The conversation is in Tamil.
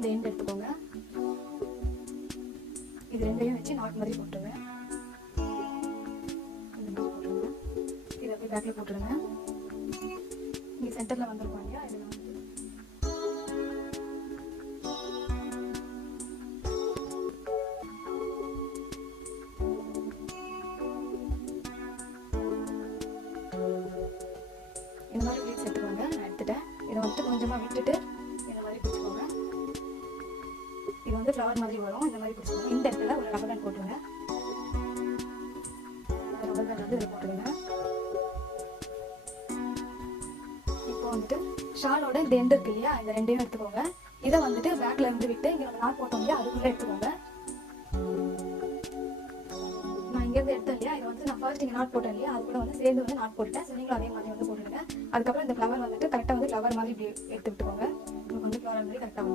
இந்த எண்ட் எடுத்துக்கோங்க. இது ரெண்டையும் வச்சு நாட் மாதிரி போட்டுருங்க. இந்த மாதிரி போட்டுருங்க. இதை அப்படியே பேக்கில் போட்டுருங்க. இங்கே சென்டரில் வந்துருக்கோம் இல்லையா, இதில் வந்து இந்த மாதிரி ப்ளீட்ஸ் எடுத்துக்கோங்க. நான் எடுத்துட்டேன். இதை வந்துட்டு கொஞ்சமாக விட்டுட்டு இந்த மாதிரி பிடிச்சிக்கோங்க. இது வந்து ஃப்ளவர் மாதிரி வரும். இந்த மாதிரி பிடிச்சிக்கோங்க. இந்த இடத்துல ஒரு ரப்பர் பேண்ட் போட்டுருங்க. இந்த ரப்பர் பேண்ட் வந்து இதில் போட்டுருங்க. இப்போ வந்துட்டு ஷாலோட இந்த எண்டு இருக்கு இல்லையா, இந்த ரெண்டையும் எடுத்துக்கோங்க. இதை வந்துட்டு பேக்ல இருந்து விட்டு இங்கே நம்ம நாட் போட்டோம் இல்லையா, அதுக்குள்ளே எடுத்துக்கோங்க. நான் இங்கேருந்து எடுத்தேன் இல்லையா, இதை வந்து நான் ஃபர்ஸ்ட் இங்கே நாட் போட்டேன் இல்லையா, அது கூட வந்து சேர்ந்து வந்து நாட் போட்டுட்டேன். ஸோ நீங்களும் அதே மாதிரி வந்து போட்டுடுங்க. அதுக்கப்புறம் இந்த ஃப்ளவர் வந்துட்டு கரெக்டாக வந்து ஃப்ளவர் மாதிரி இப்படி எடுத்து விட்டுக்கோங்க. உங்களுக்கு வந்து ஃப்ளவர் மாதிரி கரெக்டாக